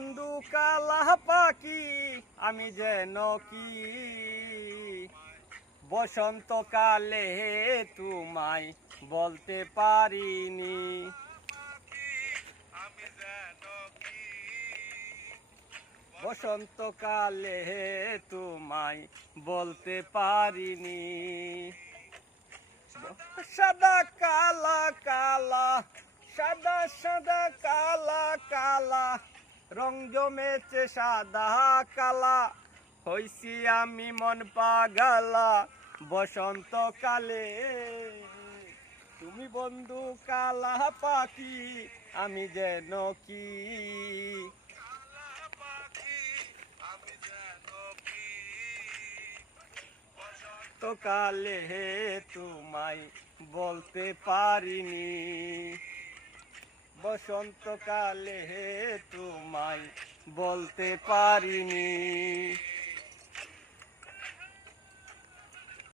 বন্ধু কালা পাখি আমি যেন কি বসন্তকালে তোমায় বলতে পারিনি। বসন্তকালে তোমায় বলতে পারিনি। সাদা কালা কালা, সাদা সাদা কালা কালা, রং জমেছে সাদা কালা, হইছি আমি মন পাগলা বসন্তকালে। তুমি বন্ধু কালা পাখি আমি যেন কি বসন্তকালে তোমায় বলতে পারিনি। বসন্তকালে তোমায় বলতে পারিনি।